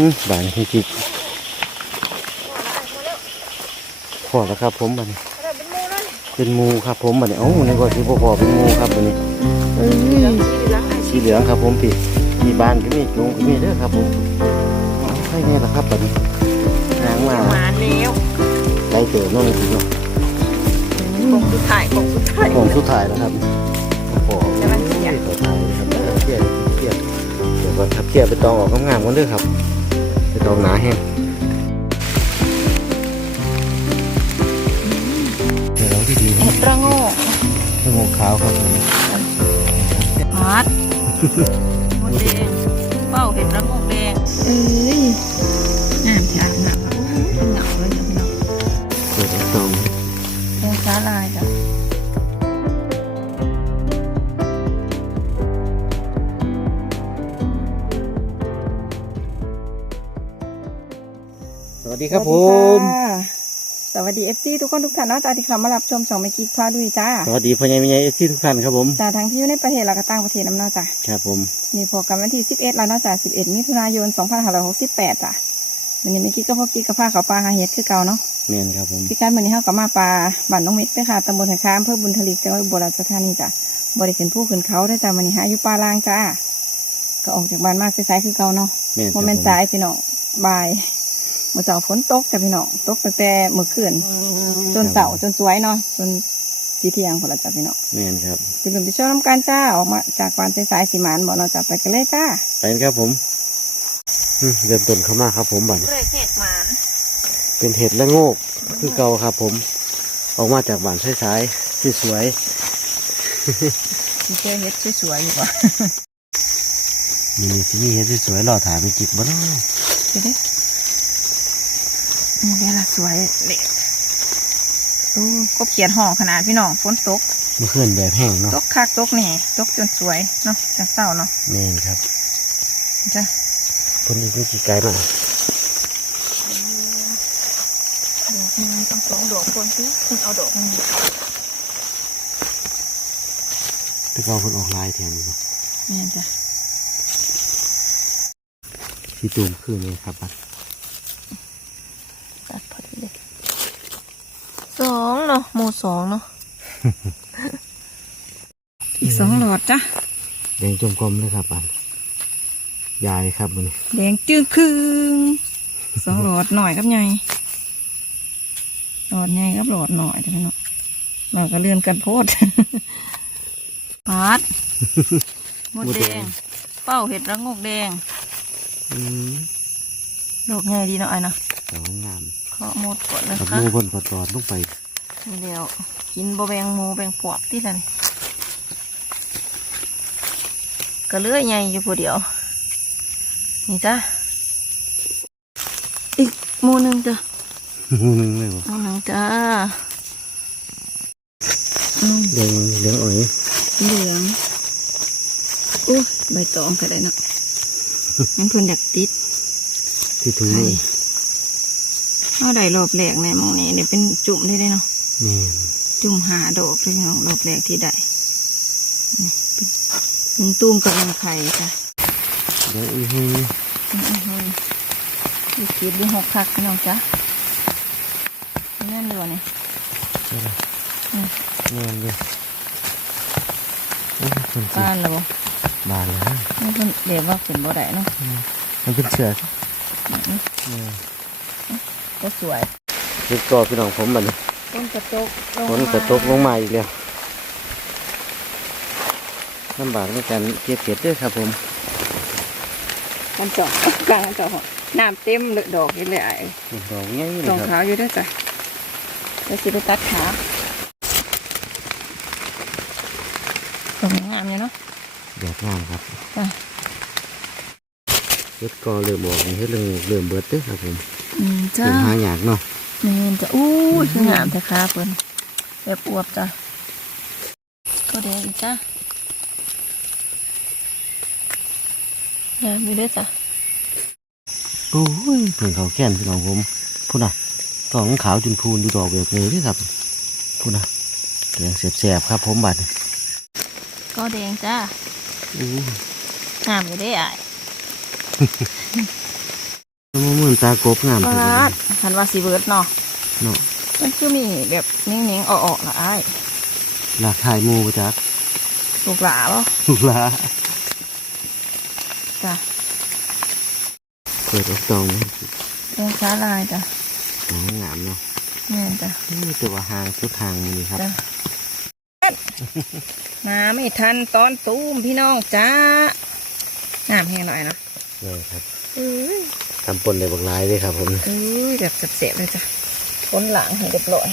อืมบานจริงพอแล้วครับ ผมบัดนี้เป็นหมูครับผมบัดนี้เอ้าในก็ที่พ่อพอเป็นหมูครับบัดนี้เอ้ยสีเหลืองครับ ผมพี่มีบานก็มีจุงก็มีเด้อครับ ผมเอาให้แน่ละครับบัดนี้หางมาหวานแล้วไล่เต๋อน้องจริงเนาะคงสุดท้ายคงสุดท้ายผมสุดท้ายแล้วครับพอแล้วมันเสียสุดท้ายครับเออเครียดเครียดเดี๋ยวก่อนครับเครียดไปตองออกงามๆกันเด้อครับ ไปตองหนาแห้งเดี๋ยวเราที่ดีนะเห็ดระโงกสงบขาวครับผมฮัดมดแดงเป้าเห็ดระโงกแดงเอ้ยงามจ้าหนักเหงาเลย ดีครับผม สวัสดีเอฟซีทุกคนทุกท่านเนาะจ้าที่เข้ามารับชมช่องเมกิพาดุยจ้า สวัสดีพ่อใหญ่แม่ใหญ่เอฟซีทุกท่านครับผมจ้าทั้งที่อยู่ในประเทศและก็ต่างประเทศน้ำเนาะจ้าครับผมมีโปรแกรมวันที่11แล้วเนาะจ้ะ11มิถุนายน2568จ้ะวันนี้เมื่อกี้ก็พบกี้กับผ้าเขาวปลาหาเห็ดคือเก่าเนาะแม่นครับผมพี่การวันนี้เขากับมาปลาบ้านน้องมิตรไปค่ะตำบลหันค้าอำเภอบุญทลีจังหวัดอุบลราชธานีจ้ะบริขึ้นผู้ขึ้นเขาได้อจ้ะวันนี้หาอยู่ปลาล่างจ้าก็ออกจากบ้านมาสายๆคือเก่าเนาะแม่นคโมรับเมนต์สายพี่น้องบ่ายเมื่อเช้าฝนตกจ้ะพี่น้องตกตั้งแต่เมื่อคืนจนเสาร์จนสวยเนาะจนสีเที่ยงพอละจ้ะพี่น้องแม่นครับไปดูไปชมน้ำกันจ้าออกมาจากบ้านสายๆสีหมานบอกเนาะจ้ะไปกันเลยจ้าไปกันครับผมอืมเริ่มต้นเข้ามาครับ ผมบัดเรเห็ดหมานเป็นเห็ดและโงกคือเก่าครับ ผม ออกมาจากบ้านสายๆที่สวยมีเจอเห็ดสวยๆอยู่ป่ะมีสิมีเห็ดที่สวยหล่อถามมีจิกบ่เนาะเดี๋ยวดิ นี่เดี๋ยวละสวยเด็กดูก็เขียนห่อขนาดพี่น้องฝนตกเมื่อคืนแบบแห้งเนาะตกคักตกนี่ตกจนสวยเนาะจังเศร้าเนาะแม่นครับจ้ะคนอีกไม่กี่ไกลมากดอกนึงต้องสองดอกคนซื้อคุณเอาดอกนึงแต่ก็คนออกลายแทนอยู่เนาะนี่จ้ะที่ตูมคือเลยครับบัด ตัดพอดีเลย สองเนาะหมูสองเนาะอีกสองหลอดจ้ะแดงจมกลมเลยครับบัดยายครับมันแดงจื้อคืงสองหลอดหน่อยกับใหญ่หลอดใหญ่กับหลอดหน่อยจ้ะพี่น้องเราก็เลื่อนกันโพดปาดหมดแดง เป้าเห็ดระงกแดงอืมดอกใหญ่ดีเนาะไอ้เนาะสวยงามเคาะหมดก่อนนะกับคะหมูบนปอดอดลงไปนี่เดียวกินบะแบงหมูแบงปวกที่นั่นก็เลื่อยใหญ่อยู่ผู้เดียว นี่จ้ะอีกหมูหนึ่งจ้ะหมูหนึงเลยวะหมูหนึ่งจ้าอืมแดงเหลืองอ๋อยเหลืองอู้ใบตองก็ได้เนาะงั้นเพิ่นอยากติดที่ถุงไข่มือ เอาได้รอบแรกในหมองนี้เดี๋ยวเป็นจุ่มได้เลยเนาะแม่นจุ่มหาดอกเลยเนาะรอบแรกที่ได้นี่เป็นหนึ่งตุ้มกับหนึ่งไข่จ้ะเดี๋ยวอีกทีอืมอืมดูคิดดูหกคักพี่น้องจ้ะแน่นเลยเนี่ยอืมแม่นเลยโอ้ยคนสิบ้านแล้วบ่บานแล้วนี่เพิ่นเดี๋ยวว่าเป็นบ่ได้เนาะมันเป็นเชือกอืมเออ ก็สวยเห็ดกอพี่น้องผมบัดนี้ต้นกระจกลงฝนกระตกลงมาอีกแล้วลำบากในการเก็บเห็ดเด้วยครับผมมันเจาะกลางมันเจาะน้ำเต็มเลยดอกอยู่เลยไอ้เห็ดดอกง่ายเลยรองคเท้ารับอยู่ด้วยจ้ะเดี๋ยวสิไปตัดขาดอกงามอยู่เนาะดอกงามครับจ้ะ เห็ดกอเริ่มออกนี่เห็ดเริ่มเริ่มเบิดเด้อครับผมอืมจ้าเริ่มหายากเนาะเมนจะอู้ยคืองามแต่ขาเพิ่นแบบอวบจ้ะก็แดงอีกจ้ะงามอยู่ด้วยจ้ะโอ้ยเพิ่งเขาแค้นพี่น้องผมพูดน่ะตองขาวจนพูนดูดอกแบบนี้เด้วยครับพูดน่ะแกงแสบๆครับผมบัดนี้ก็แดงจ้าอู้งามอยู่ได้อะ มันเหมือนตากบงามปเลยาดคันว่าสีเบิร์ดเนาะเนาะมันคือมีแบบเนี้ยงๆออกๆละอ้ายหลากถ่ายหมูประจักลูกหลาบ่ลูกหลาจ้ะเปิดออกตองไหมเป็นสาลายจ้ะอ๋องามเนาะแม่นจ้ะเออแต่ว่าหางสุดหางนี่ครับจ้ะมาไม่ทันตอนตูมพี่น้องจ้าน้ำแห้งหน่อยนะ นี่ครับเอ้ยทำปนในบักลายเลยครับ ผมเอ้ยแบบเสียบๆเลยจ้ะพ้นหลังให้เรียบร้อย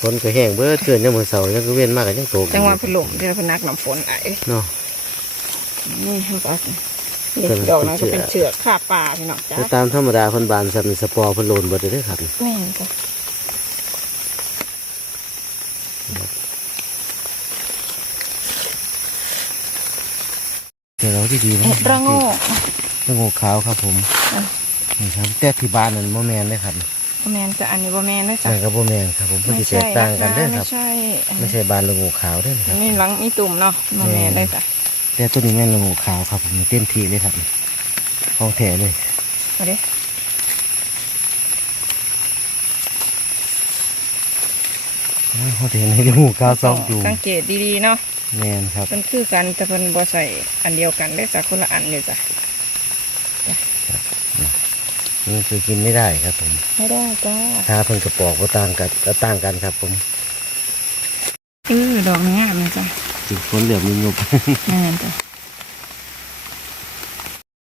ฝนก็แห้งเบิดเกินยังมือเสาร์ยังก็เว้นมากกันยังโตกจังหวะพลุมเดี๋ยวพนักน้ำฝนไอ้เนาะนี่เขาก็เด็กดอกนั้นก็เป็นเชือกขาป่าพี่น้องจ้าแต่ตามธรรมดาคนบานสันสปอร์เพิ่นโลนเบิดเลยเด้อครับแม่นจ้ะ ดี๋ยวเราดีๆนะเห็ดระโง่ระโงกขาวครับผมอะนี่ครับแต่ที่บ้านนั่นโมแมนเลยครับบ่แมนจะอันนี้บ่แมนนะจ้ะนั่นก็โมแมนครับผมเพิ่นสิแตกต่างกันเด้อครับไม่ใช่ไม่ใช่บานระโงกขาวเด้อนะคอัรันบนี้หลังมีตุ่มเนาะบ่แมนเลยจ้ะแต่ตัวนี้แม่นระโงกขาวครับผมเต็มที่เลยครับของแท้เลยมาดิอ้าวเขาจะเห็นในระโงกขาวสองจูงสังเกตดีๆเนาะ แมนครับมันคือกันแต่เพิ่นบ่ใส่อันเดียวกันได้จากคนละอันอยู่จ้ะนี่คือกินไม่ได้ครับผมไม่ได้จ้าถ้าเพิ่นกระปอกก็ต่างกันก็ต่างกันครับผมเออดอกงามเลยจ้ะถึงฝนเหลืองมีงบแม่นจ้ะ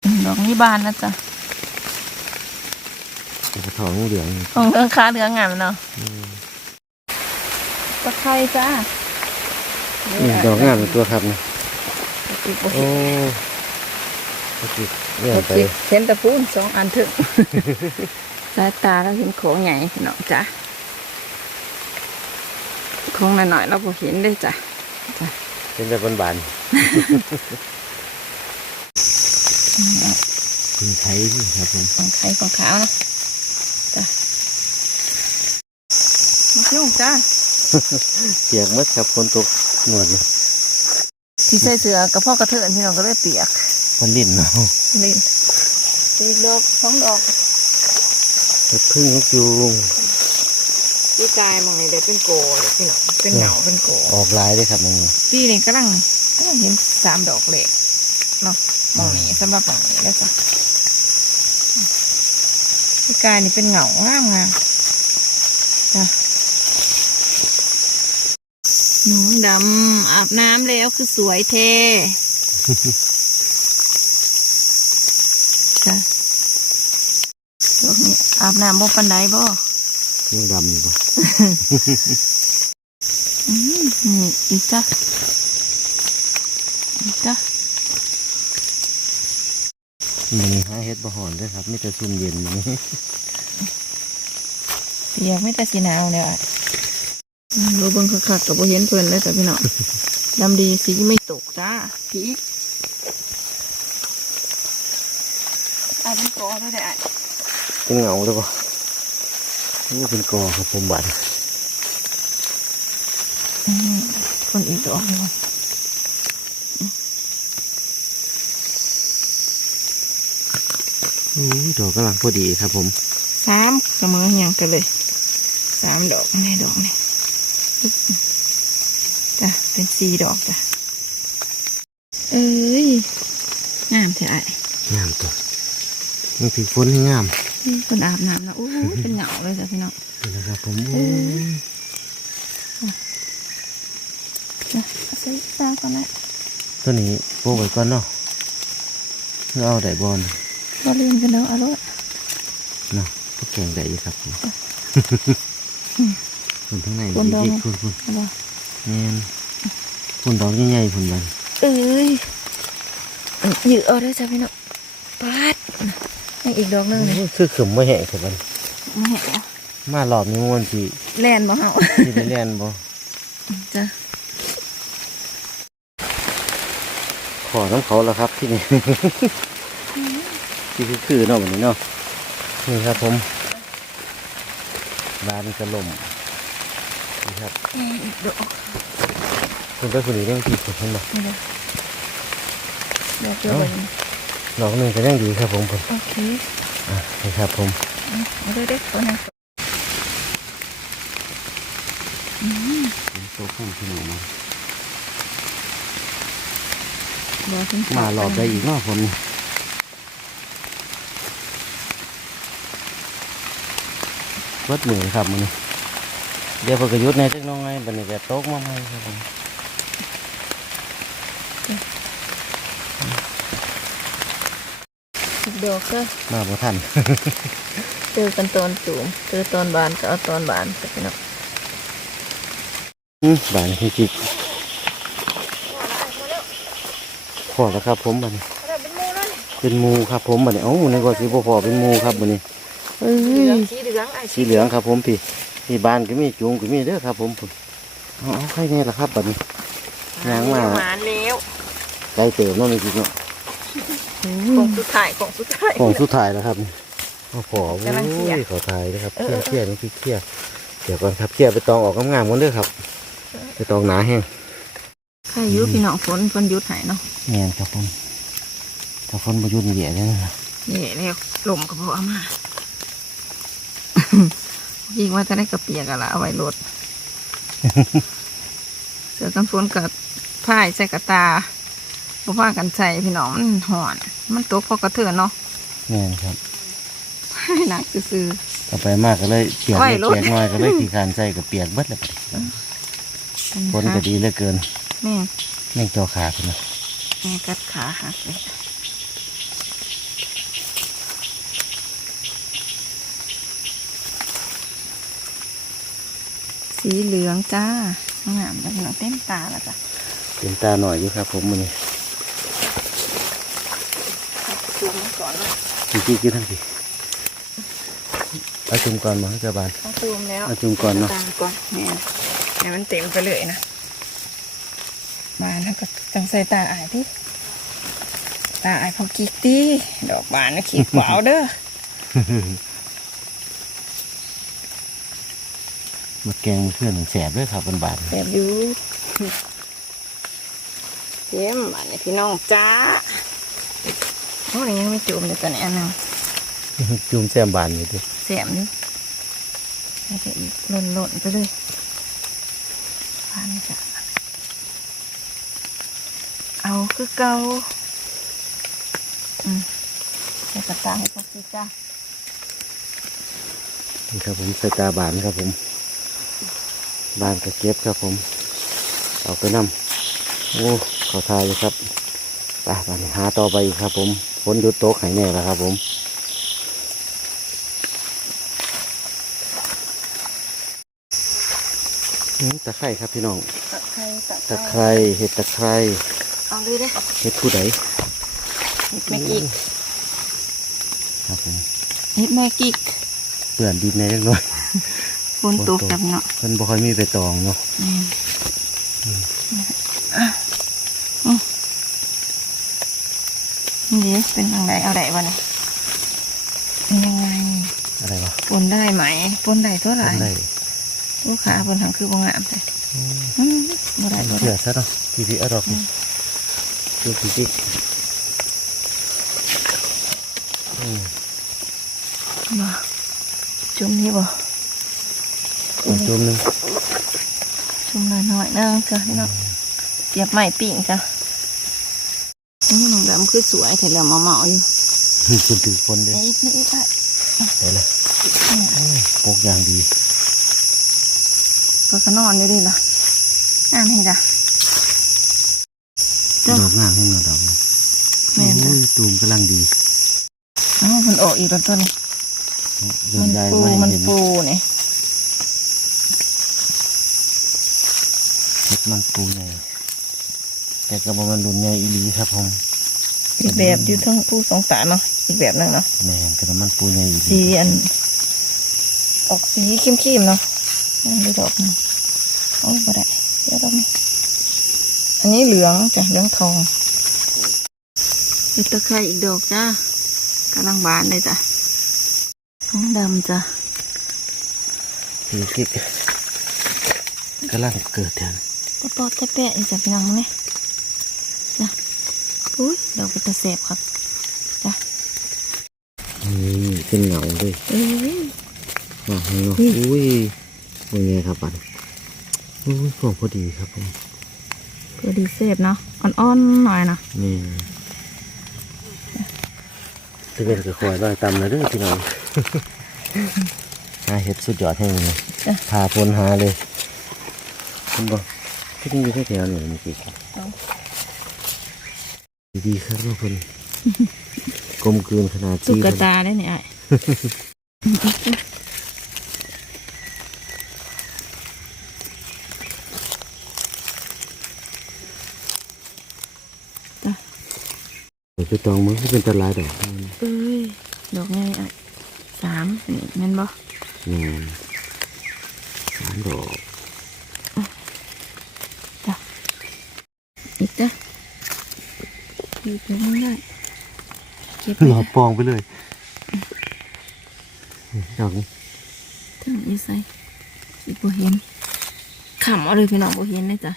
อืมดอกนี้บานนะจ้ะกระถองเหลืองของเรื่องค้าเรื่องงามเนาะตะไคร้จ้า นี่ดอกงามเป็นตัวครับนี่ติดบ่โอ้ติดเรื่องไปติดเห็นแตะปูนสองอันถึงสายตาเราเห็นของใหญ่พี่น้องจ้ะของหน่อยๆเราบ่เห็นเลยจ้ะเป็นแต่บานๆพึ่งไทยนี่ครับผมของไข่ของขาวเนาะจ้ะมายุ่งจ้าเปียกหมดครับฝนตก หนวดเลยที่ใส่เสือกับพ่อกระเทือนพี่น้องก็เลยเปียกมันลิ่นเนาะลินอีกดอกสองดอกเห็ดพึ่งนกยูงพี่กายมองนี่เด็เป็นโกเด็พี่น้องเป็นเหงาเป็นโกออกลายเลยครับมึงพี่นี่กำลังกำลังเห็นสามดอกเล็กเนาะมองนี้สำหรับมองนี้แล้วจ้ะพี่กายนี่เป็นเหงางามงามจ้ะ น้องดำอาบน้ำแล้วคือสวยเทจ้ะดอกนี้อาบน้ำบ่ปันไดบ่ยังดำอยู่ปะอืมนี่อีกจ้ะอีกจ้ะมันหาเห็ดบะหอนด้วยครับไม่แต่ซุ่มเย็นอย่างนี้เปียกไม่แต่สีหนาวเนี่ยอะ อืมรู้เบิ่งคักๆกับบ่เห็นเพิ่นเลยแต่พี่น้องดำดีสีไม่ตกจ้าพีกอะเป็นกอเลยได้อะเป็นเหงาเลยปะโอ้เป็นกอครับผมบันอืมคนอีกดอกหนึงโอ้ยดอกกำลังพอดีครับผม สามเสมอเหียงกันเลย สามดอกในดอกนี่ปึ๊บ จ้ะเป็นสี่ดอกจ้ะเอ้ยงามแท้อะงามตัวมันถือฝนให้งามนี่คนอาบน้ำนะโอ้โหเป็นเหงาเลยจ้ะพี่น้องนี่นะครับผมโอ้เออจ้ะเอาใส่ตาก่อนนะตัวนี้โปะไว้ก่อนเนาะเพื่อเอาได้บอลก็เล่นกันแล้วอร่อยเนาะก็แกงได้อยู่ครับผม อืมคนทั้งในคนดองอีกคนคนอร่อยแมนคนดอกใหญ่ๆคนบันเอ้ยยืดเอาได้จ้ะพี่น้องปาดยังอีกดอกหนึงนี่โอ้ยคือขึมไม่แห้งครับมันไม่เห็นแล้วมารอบนี้มันสิแล่นบ่เฮาสิได้เรียนบ่จ้ะขอน้ำเขาแล้วครับที่นี่ที่คือคือเนาะแบบนี้เนาะนี่ครับผมบานกระหล่มนี่ ครับยังอีกดอกคุณไปคนนี้เรื่องที่สุดเห็นบ่นี่เลยดอกเดียวเลยดอกหนึ่งก็ยังดีครับผมผมโอเคอะนี่ครับผมเอาด้วยเด้อตัวนี้อืมโตขึ้นพี่หนูมาเดี๋ยวถึงมารอบได้อีกเนาะฝนวัดมือครับมัน เดี๋ยวเพนกหยุดในจักหน้อยบัดนี้จะตกมาใหม่ครับผมอีกดอกก็มาบ่ทันเจอกันตอนสูงเจอตอนบานก็เอาตอนบานไปพี่น้องอืมบานจริงๆพอแล้วครับผมบัดนี้เป็นมูนั่นเป็นหมูครับผมบัดนี้เอ้าในก็สิบ่พอเป็นหมูครับบัดนี้เอ้ยสีเหลืองไอ้สีเหลืองครับผมพี่ พี่บ้านก็มีจุงก็มีเด้อครับ ผมผมเอาเอาใครเนี่ยล่ะครับบัดนี้ยางมาหวานแล้วไกลเติมเนาะมีจิเนาะของสุดท้ายของสุดท้ายของสุดท้ายแล้วครับโอ้โหกำลังเคี่ยขอทายนะครับเอเคี่อยเออเคี่ยนี่คือเคี่ยเดี๋ยวก่อนครับเคี่ยไปตองออกงามๆกันเด้อครับไปตองหนาแห้งใครอยุพี่น้องฝนฝนหยุดหายเนาะแม่นครับผมถ้าฝนประยุทธ์เหยียดเนี่ยนะครับนี่เนี่ยลมก็พอเอามา ยิงว่าจะได้กระเปียกอะละเอาไว้รถเสือกันฝนกับผ้ายใส่กระตาบ่ว่ากันใส่พี่น้องมันห่อน มันตกพอกระเทือนเนาะแม่นครับให้หนักซื่อต่อไปมากก็เลยเปียกไหวเลยรถเปียกน้อยก็เลยขี่การใจกับเปียกเบิดเลยๆฝนก็ดีเหลือเกินแม่แม่งจอขาคุณนะแม่กัดขาหักเลย สีเหลืองจ้างามแล้วพี่น้องเต็มตาแล้วจ้ะเป็นตาหน่อยอยู่ครับ ผมมันนี่ซูมก่อนเนาะจริงๆกินทั้งทีเอาจุ่มก่อนมาให้เจ้าบานต้องซูมแล้วเอาจุ่มก่อนเนาะตามก่อนแม่ให้มันเต็มไปเลยนะบานแล้วก็ต้องใส่ตาอายพี่ตาอายพอกิกตีดอกบานนะขีดขวาวเด้อ มาแกงมาเพื่อนแสบด้วยครับบานบานแบบอยู่เยี่ยมอันนี้พี่น้องจ้าโอ้ยยังไม่จุ่มเลยตอนนี้อันนึงจุ่มแซมบานอยู่ดิเสียมนี่แล้วก็อีกหล่นหล่นๆไปเลยพันจ้ะเอาคือเกาอืมใส่กระตาให้พวกพี่จ้านี่ครับผมใส่ตาบานครับผม บานกระเก็บครับผม เอาไปนำโอ้ขอทายเลยครับไปบานนี้หาต่อไปอีกครับ ผมฝนหยุดตกให้แน่แล้วครับ ผมนี่ตะไคร่ครับพี่น้องตะไคร้ตะไคร่เห็ดตะไคร่เอาเลยเด้อเห็ดผู้ใดนิดแม่กิกครับผมนิดแม่กิกเปื่อนดินในเล็กน้อย ฝนตกจับเนาะเพิ่นบ่ค่อยมีไปตองเนาะนี่อะอืมนี่ดิเป็นทางไหนเอาไหนวะเนี่ยเป็นยังไงอะไรวะปนได้ไหมปนได้เท่าไหร่ได้ลูกค้าปนทางคือบางงามเลยอืมบ่ได้บ่เชื่ได้อซะเนาะพี่พี่เอาดอกนี่ดูพี่พี่อืมบ่จุ่มนี่บ่อีก จุ่มหนึงจุ่มหน่อยๆนึงจ้ะพี่น้องเสียบไม้ปิ่งจ้ะอืมน้องดำคือสวยแต่แล้วมาเหมาๆอยู่คุณถือคนเลยไอ้อีกนี่อีกอะเห็นเลยปกอย่างดีก็ก็นอนอยู่ดีล่ะงามให้จ้ะจ้ะดอกงามให้เนาะดอกนะแม่นจ้ะโอ้ยตูมกำลังดีอ้าวมันออกอีกแล้วตัวนี้เดิมันนได้ปูไม่มันเห็นปู เห็ดมันปูใหญ่แต่กระบอกมันรุนใหญ่อีหลีครับผมอีกแบบอยู่ทั้งปูสองตาเนาะอีกแบบหนึงเนาะแม่นกระมันปูใหญ่อีหลีสีอัน ออกสีเข้มๆเนาะนั่นดูดอกหนึงโอ้ยบ่ได้เดี๋ยวดอกนี้อันนี้เหลืองจ้ะเหลืองทองอีกตะไคร้อีกดอกจ้ากำลังบานเลยจ้ะน้องดำจ้ะพี่พี่กำลังเกิดแทน ตะปอดตะแปะอีกจ้ะพี่น้องนี่จ้ะอุ้ยดอกเป็นตะเสบครับนี่เป็นเหงาเลยเอ้ยอะเนาะอุ้ยอุ้ยเป็นไงครับปันอุ้ยของพอดีครับผมพอดีเซฟเนาะอ่อนๆหน่อยนะนี่ตะเวนก็คอยลอยตำเลยเด้อพี่น้องหาเห็ดสุดยอดแห่งเลยพาพนหาเลยคุณบอก ที่นี่อยู่แถวๆนี่เมื่อกี้ครับดีๆครับทุกคนกลมกลืนขนาดตุ๊ที่กตาได้เนี่ยไอ้ไปตองมันก็เป็นตะลายดอกเอ้ยดอกไงไอ้สามนี่แม่นบ่หนึ่งสามดอก อีก จ้ะอยู่ตรงนี้ได้เก็บหลอไปปองไปเลยดอกนี้ถึงอีใส่สิบ่เห็นขำเอาเลยพี่น้องบ่เห็นเลยจ้ะ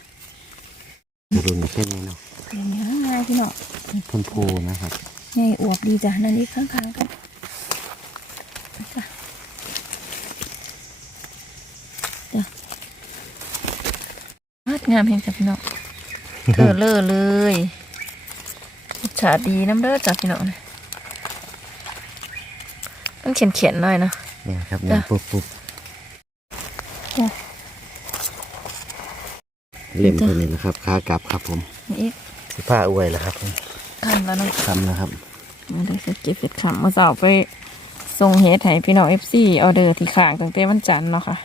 จะรุนแค่นี้เนาะเห็นยังไงพี่น้องพ่นโพนะครับไงอวบดีจ้ะนั่นนี่ข้างๆกันจ้ะจ้ะวาดงามเห็นจ้ะพี่น้อง เธอเลอเลยรสชาติดีน้ำเด้อจ้ะพี่น้องนะต้องเขียนเขียนๆหน่อยเนาะเนี่ยครับจ้ะเนี่ยปุ๊บปุ๊บจ้ะเล่มตัวนี้นะครับขากลับครับผมนี่อีกสิผ้าอวยแล้วครับผมทำแล้วเนาะทำแล้วครับมาได้สักเก็บเห็ดขำมาสาวไปส่งเฮ็ดให้พี่น้องเอฟซีออเดอร์ที่ข้างตั้งแต่วันจันทร์เนาะค่ะ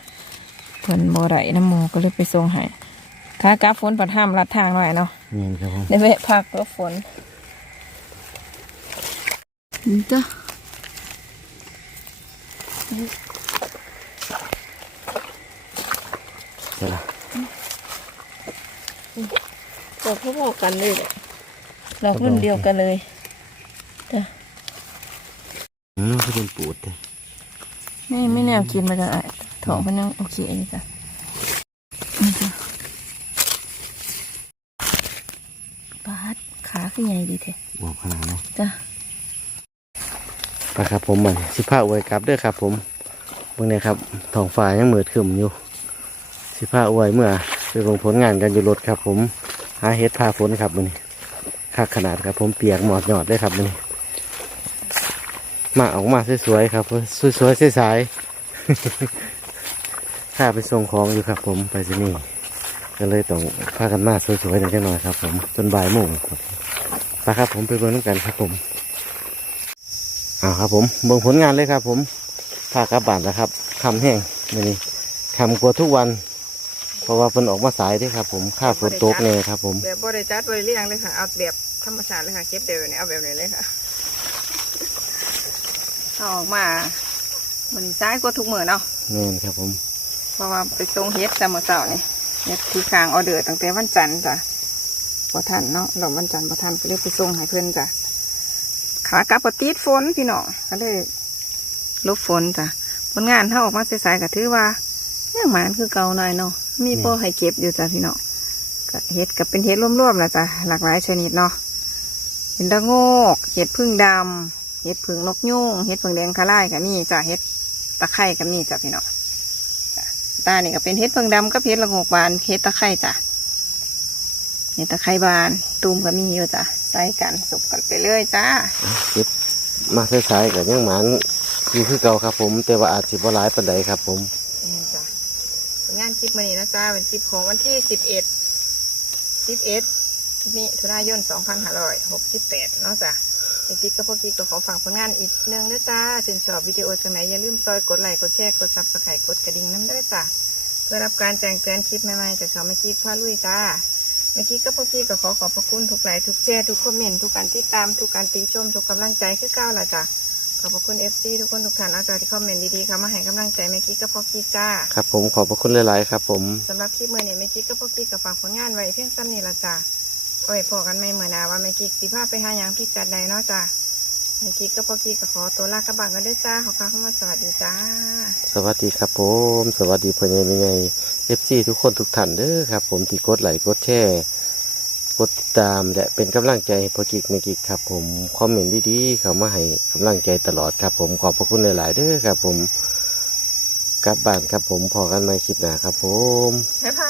เพิ่นบ่ได้น้ำหมูก็เลยไปส่งให้ ถ้ากราฟฝนปัดห้ามลัดทางหน่อยเนาะเงินครับผมได้แวะพักรถฝนนี่จ้ะใช่ละเราพวกกันเลยแหละเรารุ่นเดียวกันเลยจ้ะอืมก็เป็นปูดเลยไม่ไม่แนวกินมาจากไอ้ถองมันยังโอเคนี่จ้ะนี่จ้ะบาดขาขึ้นใหญ่ ดีแท้บอกขนาดเนาะจ้ะไปครับผมมันสิผ้าอวยกลับเด้อครับ ผมเมื่อนี้ครับท้องฟ้ายังมืดขึ้นอยู่ สิผ้าอวยเมื่อไปลงผลงานกันอยู่รถครับ ผมหาเฮ็ดผ้าฝนครับมันคักขนาดครับ ผมเปียกหมอดหยอดเลยครับมันมาออกมาสวยๆครับสวยๆใสๆข้าไปส่งของอยู่ครับ ผมไปที่นี่ก็เลยต้องพากันมาสวยๆหน่อยจังหน่อยครับ ผมจนบ่ายโมงครับ ไปครับผมไปเบิ่งน้ำกันครับผมเอาครับผมเบิ่งผลงานเลยครับ ผมพากลับบ้านนะครับคำแห้งมื้อนี้คำกว่าทุกวัน เพราะว่าเพิ่นออกมาสายเด้ครับ ผมค่าฝนตกแน่ครับ ผมแบบบริจัดบริเรียงเลยค่ะเอาแบบธรรมชาติเลยค่ะเก็บเดี๋ยวนี้เอาแบบนี้เลยค่ะเอาออกมามันซ้ายก็ทุกมือเนาะแน่นครับผม เพราะว่าไปส่งเฮ็ดแต่เมื่อเช้านี่เฮ็ดที่ค้างออเดอร์ตั้งแต่วันจันทร์จ้ะ บ่ทันเนาะเราวันจันทร์บ่ทันก็เลยไปส่งให้เพื่อนจ้ะขากลับปติดฝนพี่น้องก็เลยลบฝนจ้ะผลงานเท่าออกมาสายๆก็ถือว่ายังหมานคือเก่าหน่อยเนาะมีพอให้เก็บอยู่จ้ะพี่น้องก็เฮ็ดกับเป็นเฮ็ดร่วมๆแหละจ้ะหลากหลายชนิดเนาะเป็นตะโงกเห็ดพึ่งดำเห็ดพึ่งนกยุงเห็ดพึ่งแดงคาร่ายก็มีจ้ะเห็ดตะไคร่ก็มีจ้ะพี่น้องตานี่ก็เป็นเห็ดเพิงดำกับเห็ดละโงกบานเห็ดตะไคร่จ้ะ เห็ดตะไคร่บานตูมก็มีอยู่จ้ะใส่กันสุกกันไปเลยจ้าเก็บมาสายๆกับยังหมานอยู่คือเก่าครับ ผมแต่ว่าอาจสิบ่หลายปานใดครับ ผมนี่จ้ะงานคลิปมานี้นะจ้าเป็นคลิปของวันที่สิบเอ็ดสิบเอ็ดมิถุนายนสองพันห้าร้อยหกสิบแปดเนาะจ้ะในคลิปก็พอคลิปก็ขอฝากผลงานอีกหนึ่งนะจ้าชื่นชอบวิดีโอจากไหนอย่าลืมซอยกดไลค์กดแชร์กดซับสไครต์กดกระดิ่งน้ำเด้อจ้ะเพื่อรับการแจ้งเตือนคลิปใหม่ๆจากช่องแม่กิ๊กพาลุยจ้าเมื่อกี้ก็พอกี้ก็ขอขอบพระคุณทุกไลค์ทุกแชร์ทุกคอมเมนต์ทุกการติดตามทุกการติชมทุกกำลังใจคือเก้าวล่ะจ้ะขอบพระคุณเอฟซีทุกคนทุกท่านเอาใจที่คอมเมนต์ดีๆค่ะมาให้กำลังใจเมื่อกี้ก็พอกี้จ้าครับผมขอบพระคุณหลายๆครับผมสำหรับคลิปเมื่อนี้เมื่อกี้ก็พอกี้กับฝากผลงานไว้เพียงซ้ำนี่ละจ้ะเอาไว้พอกันไม่เหมือนนาว่าเมื่อกี้สิพาไปหาหยังพิกัดใดเนาะจ้ะ เมื่อกี้ก็พอกี้ก็ขอตัวลากระบังกันด้วยจ้าขอความเข้ามาสวัสดีจ้า สวัสดีครับผม สวัสดีพ่อใหญ่แม่ใหญ่เอฟซีทุกคนทุกท่านเด้อครับ ผมที่กดไลค์กดแชร์กดติดตามและเป็นกำลังใจให้พอกิกเมกิกครับ ผมคอมเมนต์ดีๆเขามาให้กำลังใจตลอดครับ ผมขอบพระคุณหลายๆเด้อครับ ผมกลับบ้านครับผมพอกันใหม่คลิปหน้าครับ ผมให้พา